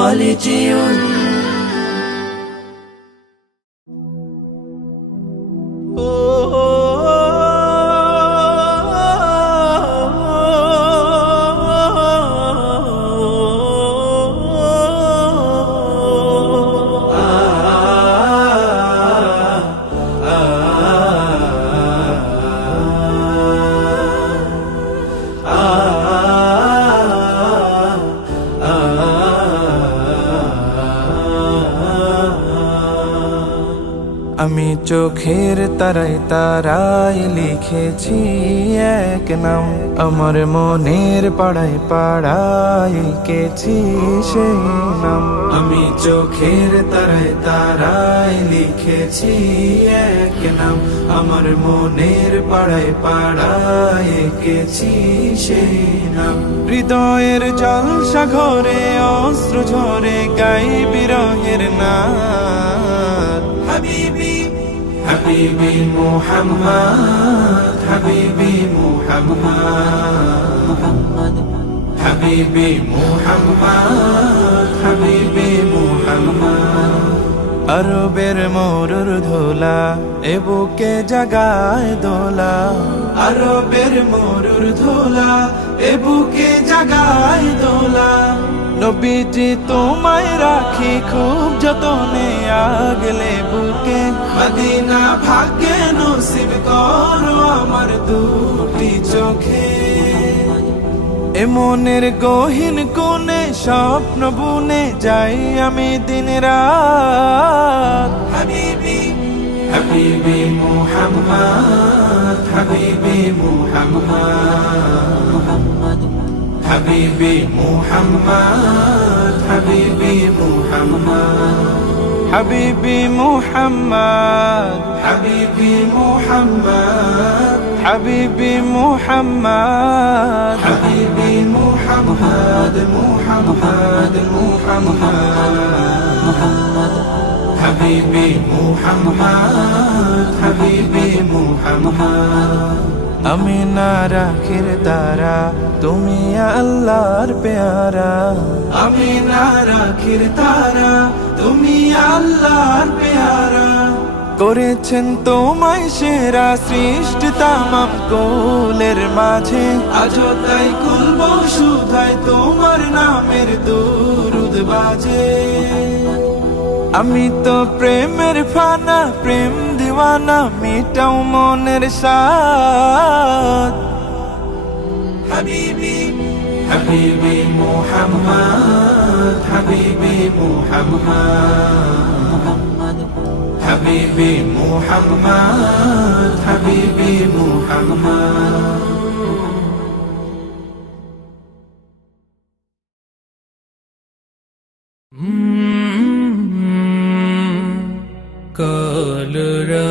خالدون আমি চোখের তারায় তারায় লিখেছি এক নাম, আমার মনের পাড়ায় পাড়ায় এঁকেছি সেই নাম। আমি চোখের তারায় তারায় লিখেছি এক নাম, আমার মনের পাড়ায় পাড়ায় এঁকেছি সেই নাম। হৃদয়ের জল সাগরে অস্ত্র ঝরে গাই বিরহের নাম। حبيبي حبيبي محمد حبيبي محمد حبيبي محمد حبيبي محمد আরবের মরুর ধোলা এ বুকে জাগায় দোলা, আরবের মরুর ধোলা এ বুকে জাগায় দোলা। নবীজি তোমায় রাখি খুব যতনে আগলে বুকে, মদিনা ভাগ্যে নসিব করো আমার দুটি চোখে। এ মনের গহীন কোণে স্বপ্ন বুনে যাই আমি দিন রাত। হাবিবি হাবিবি মুহাম্মদ হাবিবি মুহাম্মদ حبيبي محمد حبيبي محمد حبيبي محمد حبيبي محمد حبيبي محمد حبيبي محمد محمد محمد حبيبي محمد حبيبي محمد আমি না রাখির তারা তুমি আল্লাহর পেয়ারা, আমি না রাখির তারা তুমি আল্লাহর পেয়ারা। করেছেন তোমায় সেরা সৃষ্টি তামাম কুলের মাঝে, আজও তাই কুলব শুধায় তোমার নামের দুরুদ বাজে। আমি তো প্রেমের ফানা প্রেম দিওয়ানা মিটাও মনের সাথ। হাবিবি হাবিবি মুহাম্মদ হাবিবি মুহাম্মদ হাবিবি মুহাম্মদ হাবিবি মুহাম্মদ। কলরা